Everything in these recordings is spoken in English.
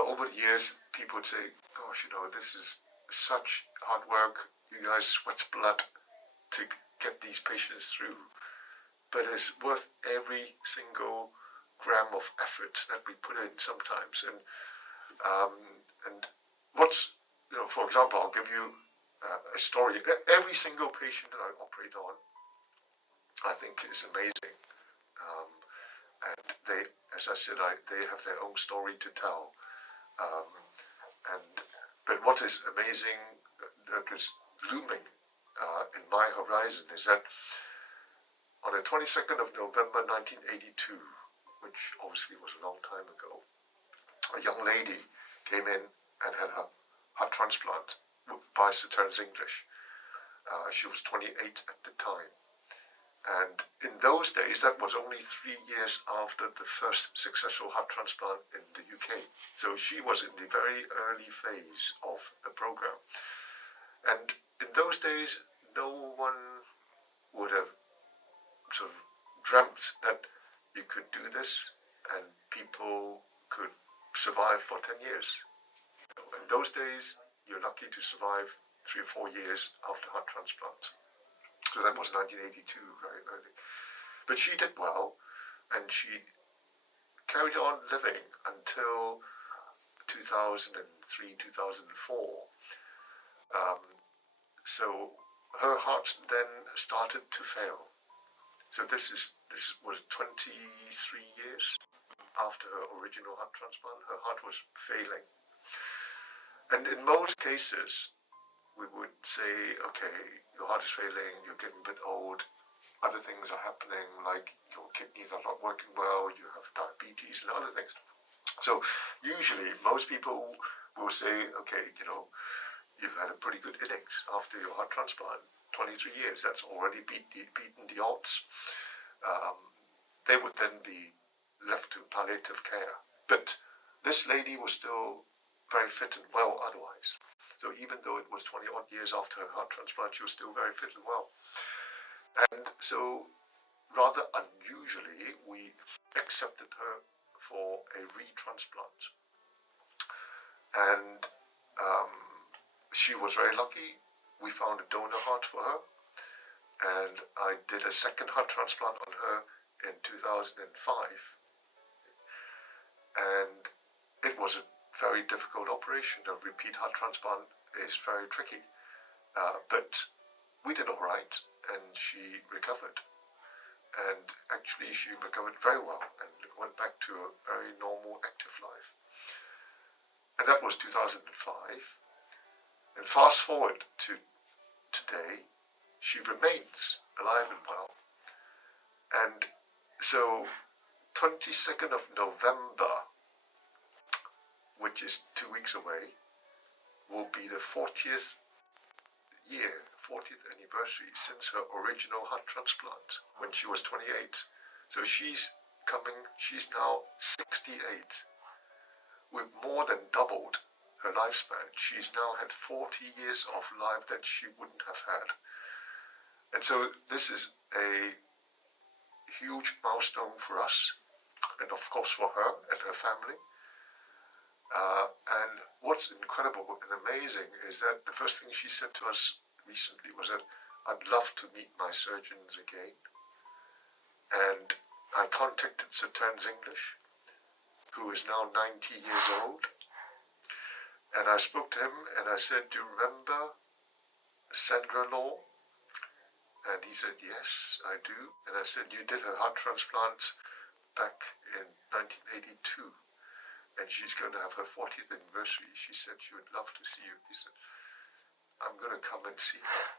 over the years, people would say, gosh, this is such hard work. You guys sweat blood to get these patients through. But it's worth every single gram of effort that we put in sometimes. And what's, for example, I'll give you a story. Every single patient that I operate on, I think is amazing. And they, as I said, they have their own story to tell. But what is amazing, that is looming in my horizon, is that on the 22nd of November 1982, which obviously was a long time ago, a young lady came in and had a heart transplant by Sir Terence English. She was 28 at the time. And in those days, that was only 3 years after the first successful heart transplant in the UK. So she was in the very early phase of the program. And in those days, no one would have sort of dreamt that you could do this and people could survive for 10 years. In those days, you're lucky to survive 3 or 4 years after heart transplant. So that was 1982, very early. But she did well, and she carried on living until 2003, 2004. So her heart then started to fail. So this was 23 years after her original heart transplant. Her heart was failing. And in most cases, we would say, okay, your heart is failing, you're getting a bit old, other things are happening, like your kidneys are not working well, you have diabetes and other things. So usually most people will say, okay, you've had a pretty good innings after your heart transplant, 23 years, that's already beaten the odds. They would then be left to palliative care. But this lady was still very fit and well otherwise. So even though it was 20 odd years after her heart transplant, she was still very fit and well. And so rather unusually, we accepted her for a retransplant. And she was very lucky. We found a donor heart for her. And I did a second heart transplant on her in 2005. And it was a very difficult operation. A repeat heart transplant is very tricky. But we did all right, and she recovered. And actually, she recovered very well and went back to a very normal, active life. And that was 2005. And fast forward to today, she remains alive and well. And so, 22nd of November, which is 2 weeks away, will be the 40th anniversary since her original heart transplant when she was 28. So she's now 68. We've more than doubled her lifespan. She's now had 40 years of life that she wouldn't have had. And so this is a huge milestone for us, and of course for her and her family. And what's incredible and amazing is that the first thing she said to us recently was that I'd love to meet my surgeons again. And I contacted Sir Terence English, who is now 90 years old. And I spoke to him and I said, do you remember Sandra Law? And he said, yes, I do. And I said, you did her heart transplant back in 1982. And she's going to have her 40th anniversary. She said she would love to see you. He said, I'm going to come and see her.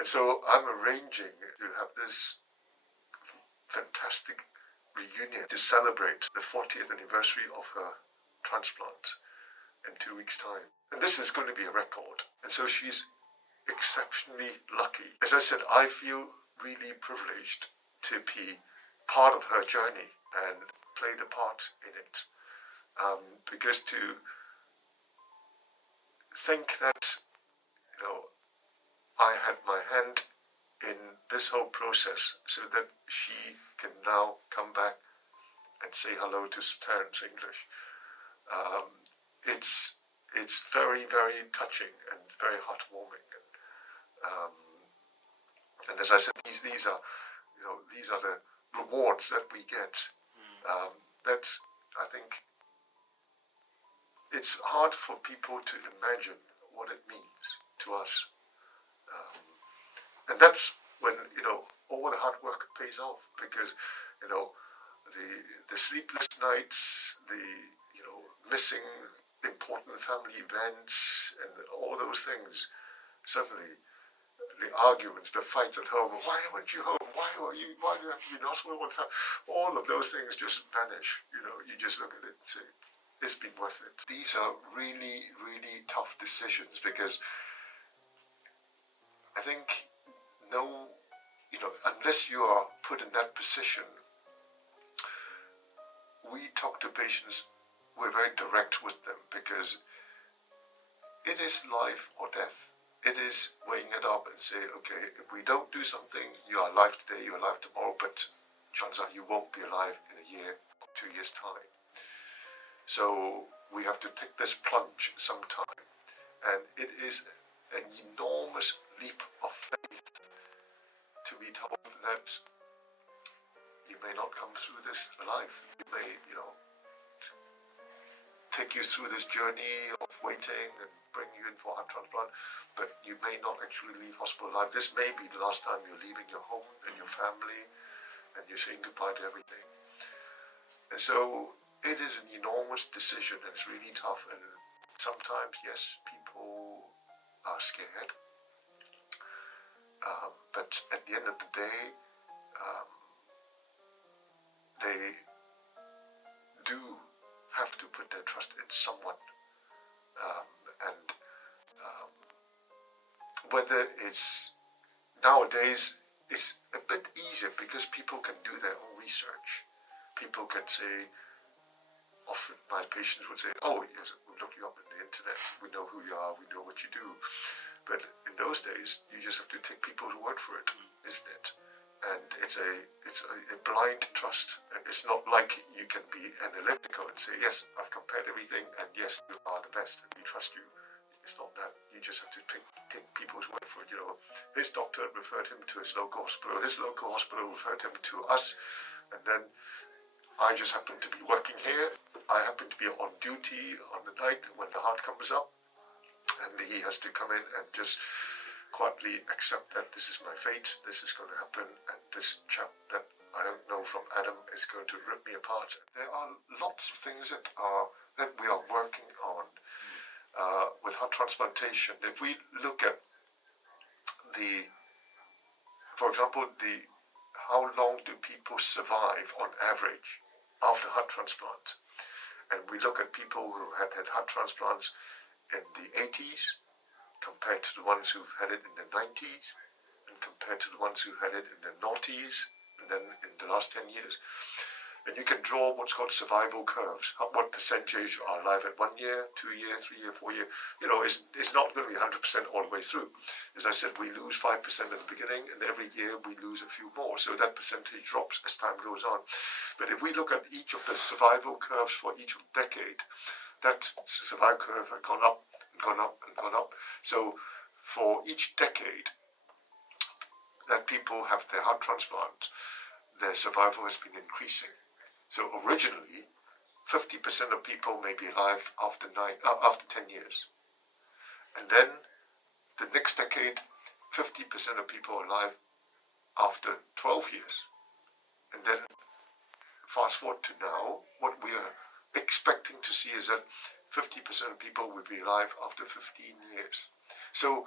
And so I'm arranging to have this fantastic reunion to celebrate the 40th anniversary of her transplant in 2 weeks' time. And this is going to be a record. And so she's exceptionally lucky. As I said, I feel really privileged to be part of her journey and played a part in it. Because to think that, I had my hand in this whole process so that she can now come back and say hello to Sir Terence English. It's very, very touching and very heartwarming. And as I said, these are the rewards that we get. That I think it's hard for people to imagine what it means to us, and that's when all the hard work pays off, because the sleepless nights, the missing important family events, and all those things, suddenly the arguments, the fights at home, why weren't you home? Why do you have to be in hospital all the time? All of those things just vanish. You just look at it and say, it's been worth it. These are really, really tough decisions, because I think unless you are put in that position, we talk to patients, we're very direct with them, because it is life or death. It is weighing it up and say, okay, if we don't do something, you are alive today, you're alive tomorrow, but chances are you won't be alive in a year or 2 years' time. So we have to take this plunge sometime. And it is an enormous leap of faith to be told that you may not come through this alive. It may, take you through this journey of waiting and bring you in for heart transplant, but you may not actually leave hospital alive. This may be the last time you're leaving your home and your family, and you're saying goodbye to everything. And so it is an enormous decision, and it's really tough. And sometimes, yes, people are scared, but at the end of the day, they do have to put their trust in someone, and whether it's nowadays, it's a bit easier because people can do their own research. People can say, often my patients would say, oh yes, we looked you up on the internet, we know who you are, we know what you do. But in those days, you just have to take people's word for it, isn't it? And it's a blind trust, and it's not like you can be analytical and say, yes, I've compared everything, and yes, you are the best, and we trust you. It's not that. You just have to take people's word for it. His doctor referred him to his local hospital, his local hospital referred him to us, and then I just happen to be working here. I happen to be on duty on the night when the heart comes up, and he has to come in and just quietly accept that this is my fate, this is going to happen, and this chap that I don't know from Adam is going to rip me apart. There are lots of things that we are working on with heart transplantation. If we look at for example, how long do people survive on average after heart transplant? And we look at people who had heart transplants in the 80s, compared to the ones who've had it in the 90s, and compared to the ones who had it in the noughties, and then in the last 10 years. And you can draw what's called survival curves. What percentage are alive at 1 year, 2 year, 3 year, 4 year. It's not going to be 100% all the way through. As I said, we lose 5% at the beginning, and every year we lose a few more. So that percentage drops as time goes on. But if we look at each of the survival curves for each decade, that survival curve has gone up, gone up, and gone up. So for each decade that people have their heart transplant, their survival has been increasing. So originally, 50% of people may be alive after 10 years. And then the next decade, 50% of people are alive after 12 years. And then fast forward to now, what we are expecting to see is that 50% of people will be alive after 15 years. So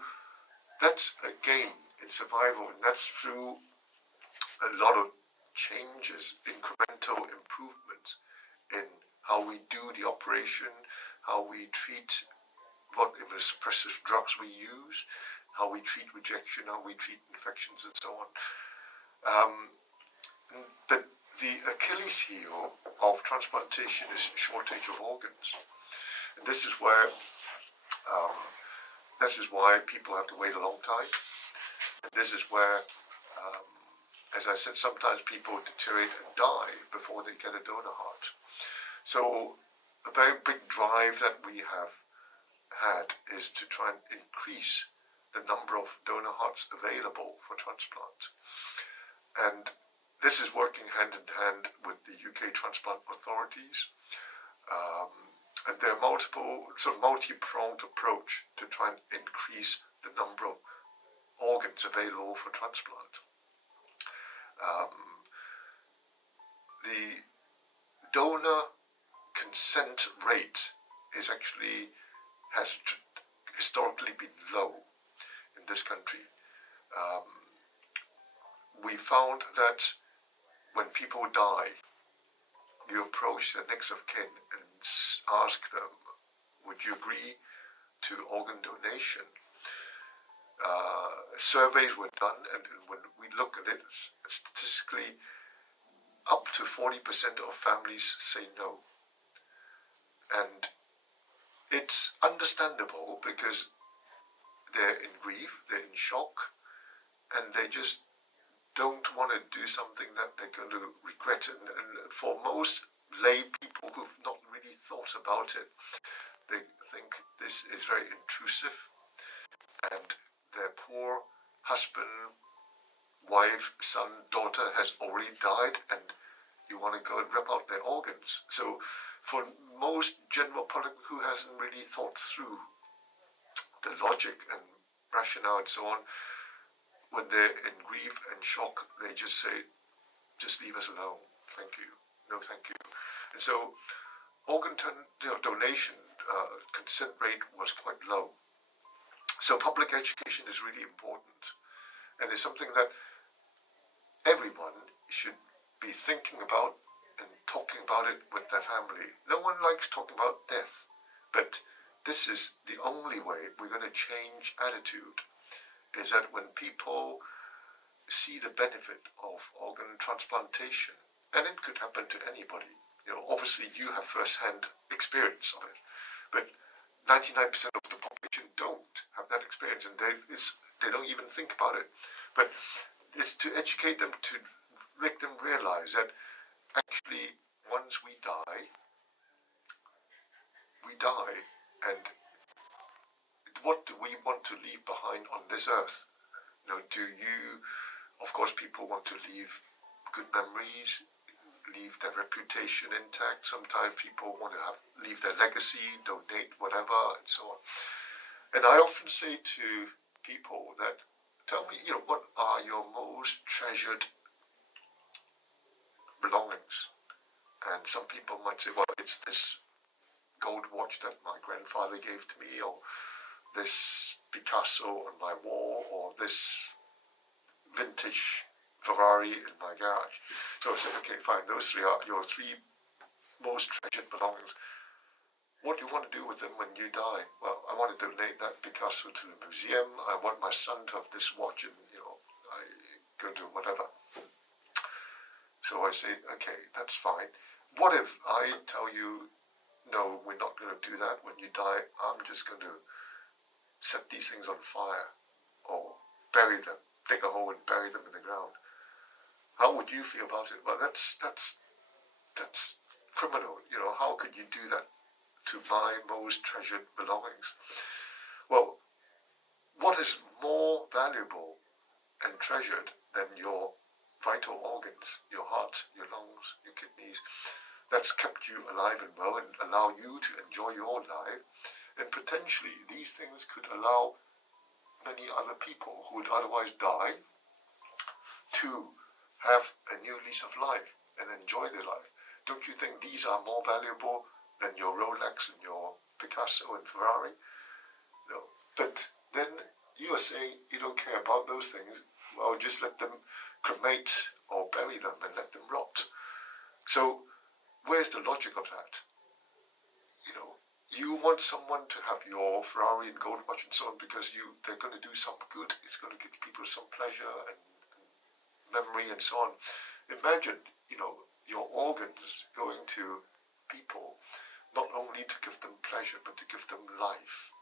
that's a gain in survival, and that's through a lot of changes, incremental improvements in how we do the operation, how we treat what immunosuppressive drugs we use, how we treat rejection, how we treat infections, and so on. But the Achilles heel of transplantation is shortage of organs. And this is why people have to wait a long time. And this is where, as I said, sometimes people deteriorate and die before they get a donor heart. So a very big drive that we have had is to try and increase the number of donor hearts available for transplant. And this is working hand in hand with the UK transplant authorities. And there are multi-pronged approach to try and increase the number of organs available for transplant. The donor consent rate has historically been low in this country. We found that when people die, you approach the next of kin and ask them, would you agree to organ donation? Surveys were done, and when we look at it, statistically, up to 40% of families say no. And it's understandable because they're in grief, they're in shock, and they just don't want to do something that they're going to regret. And for most lay people who've not really thought about it, they think this is very intrusive, and their poor husband, wife, son, daughter has already died, and you want to go and rip out their organs. So for most general public who hasn't really thought through the logic and rationale and so on, when they're in grief and shock, they just say, just leave us alone, thank you, no thank you. And so organ donation consent rate was quite low. So public education is really important, and it's something that everyone should be thinking about and talking about it with their family. No one likes talking about death, but this is the only way we're going to change attitude, is that when people see the benefit of organ transplantation, and it could happen to anybody, obviously you have first-hand experience of it, but 99% of the population don't have that experience, and they don't even think about it. But it's to educate them, to make them realize that actually once we die, and what do we want to leave behind on this earth? Of course people want to leave good memories, leave their reputation intact. Sometimes people want to leave their legacy, donate whatever, and so on. And I often say to people that, tell me, what are your most treasured belongings? And some people might say, well, it's this gold watch that my grandfather gave to me, or this Picasso on my wall, or this vintage Ferrari in my garage. So I said, okay, fine, those three are your three most treasured belongings. What do you want to do with them when you die? Well, I want to donate that Picasso to the museum. I want my son to have this watch, and I go to whatever. So I say, okay, that's fine. What if I tell you, no, we're not going to do that. When you die, I'm just going to set these things on fire, or bury them, dig a hole and bury them in the ground. How would you feel about it? Well, that's criminal. How could you do that to my most treasured belongings? Well, what is more valuable and treasured than your vital organs, your heart, your lungs, your kidneys, that's kept you alive and well and allow you to enjoy your life? And potentially these things could allow many other people who would otherwise die to have a new lease of life and enjoy their life. Don't you think these are more valuable than your Rolex and your Picasso and Ferrari? No. But then you are saying you don't care about those things. Well, just let them cremate or bury them and let them rot. So where's the logic of that? You want someone to have your Ferrari and gold watch and so on because they're going to do some good. It's going to give people some pleasure and memory and so on. Imagine, your organs going to people, not only to give them pleasure, but to give them life.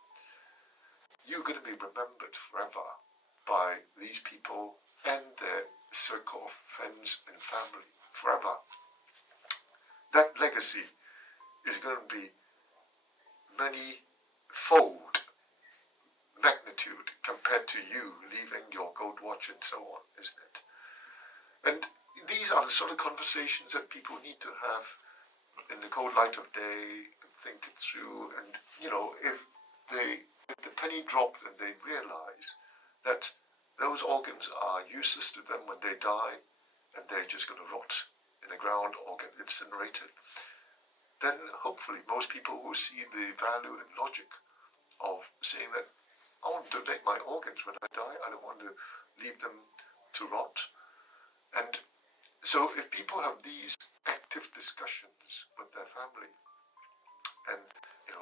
You're going to be remembered forever by these people and their circle of friends and family forever. That legacy is going to be many-fold magnitude compared to you leaving your gold watch and so on, isn't it? And these are the sort of conversations that people need to have in the cold light of day, and think it through. And if the penny drops and they realize that those organs are useless to them when they die, and they're just going to rot in the ground or get incinerated, then hopefully most people will see the value and logic of saying that I want to donate my organs when I die. I don't want to leave them to rot. And so if people have these active discussions with their family, and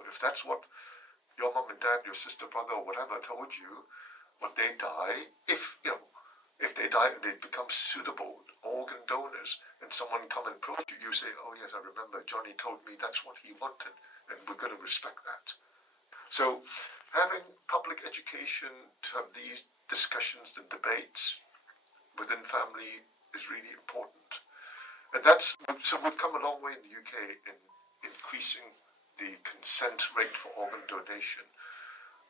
if that's what your mum and dad, your sister, brother, or whatever told you when they die, if they die and they become suitable organ donors, and someone come and approach you, you say, oh yes, I remember Johnny told me that's what he wanted, and we're going to respect that. So having public education to have these discussions and debates within family is really important. And so we've come a long way in the UK in increasing the consent rate for organ donation.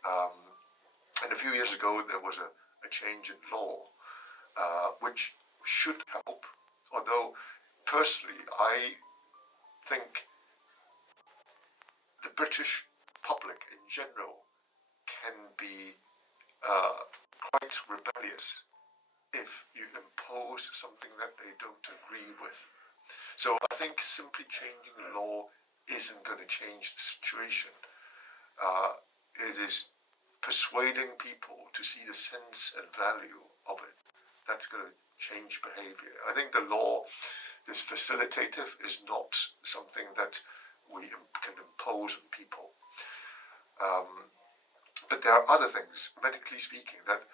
And a few years ago there was a change in law which should help, although personally I think the British public in general can be quite rebellious if you impose something that they don't agree with. So I think simply changing the law isn't going to change the situation. It is persuading people to see the sense and value of it that's going to change behavior. I think the law, this facilitative, is not something that we can impose on people. But there are other things, medically speaking, that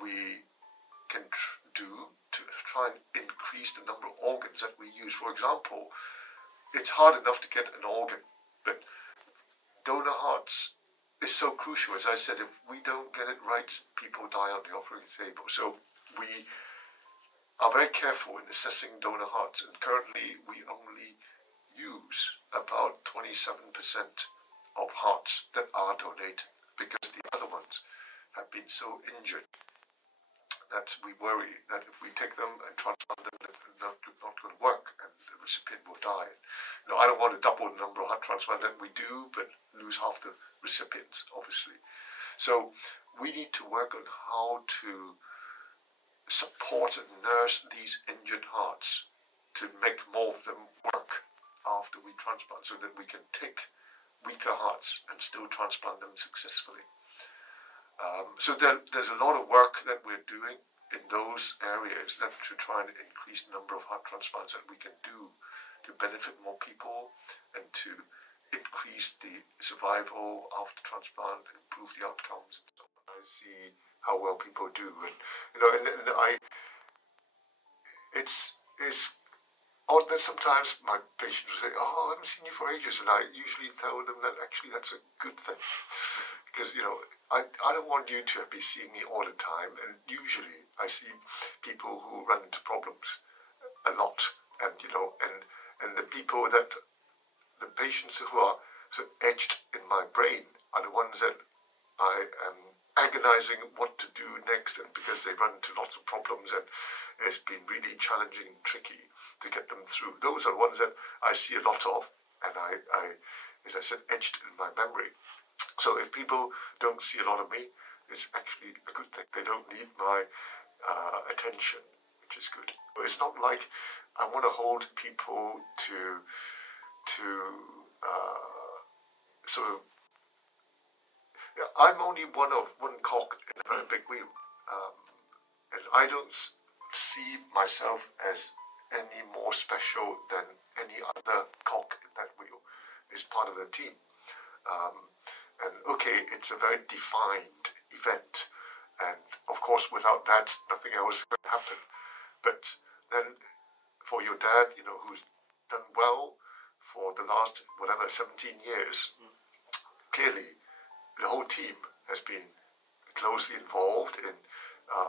we can do to try and increase the number of organs that we use. For example, it's hard enough to get an organ, but donor hearts is so crucial. As I said, if we don't get it right, people die on the operating table. So we are very careful in assessing donor hearts, and currently we only use about 27% of hearts that are donated, because the other ones have been so injured that we worry that if we take them and transplant them, they're not going to work and the recipient will die. I don't want to double the number of heart transplants that we do, but lose half the recipients, obviously. So we need to work on how to support and nurse these injured hearts to make more of them work after we transplant, so that we can take weaker hearts and still transplant them successfully. So there's a lot of work that we're doing in those areas that to try and increase the number of heart transplants that we can do to benefit more people and to increase the survival after transplant, improve the outcomes. And so on. I see how well people do, and it's odd that sometimes my patients will say, oh, I haven't seen you for ages, and I usually tell them that actually that's a good thing, because I don't want you to be seeing me all the time, and usually I see people who run into problems a lot, and the people that, the patients who are so etched in my brain are the ones that I am agonizing what to do next, and because they run into lots of problems and it's been really challenging and tricky to get them through. Those are the ones that I see a lot of, and I as I said, etched in my memory. So if people don't see a lot of me, it's actually a good thing. They don't need my attention, which is good. But it's not like I want to hold people to sort of. I'm only one cog in a very big wheel, and I don't see myself as any more special than any other cog in that wheel. Is part of the team. And okay, it's a very defined event, and of course without that nothing else can happen. But then for your dad, who's done well for the last 17 years, clearly the whole team has been closely involved in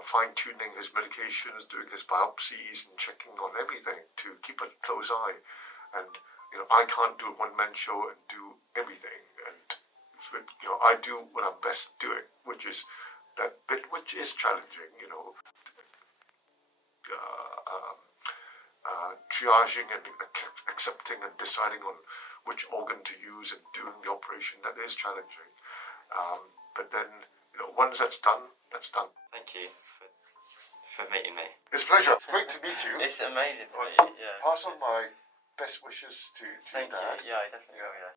fine-tuning his medications, doing his biopsies and checking on everything to keep a close eye. And I can't do a one-man show and do everything. And I do what I'm best doing, which is that bit which is challenging. Triaging and accepting and deciding on which organ to use and doing the operation, that is challenging. But then, once that's done, that's done. Thank you for meeting me. It's a pleasure. It's great to meet you. It's amazing to meet you. Yeah. Pass on my best wishes to Thank Dad. you. Yeah, I definitely will. Yeah.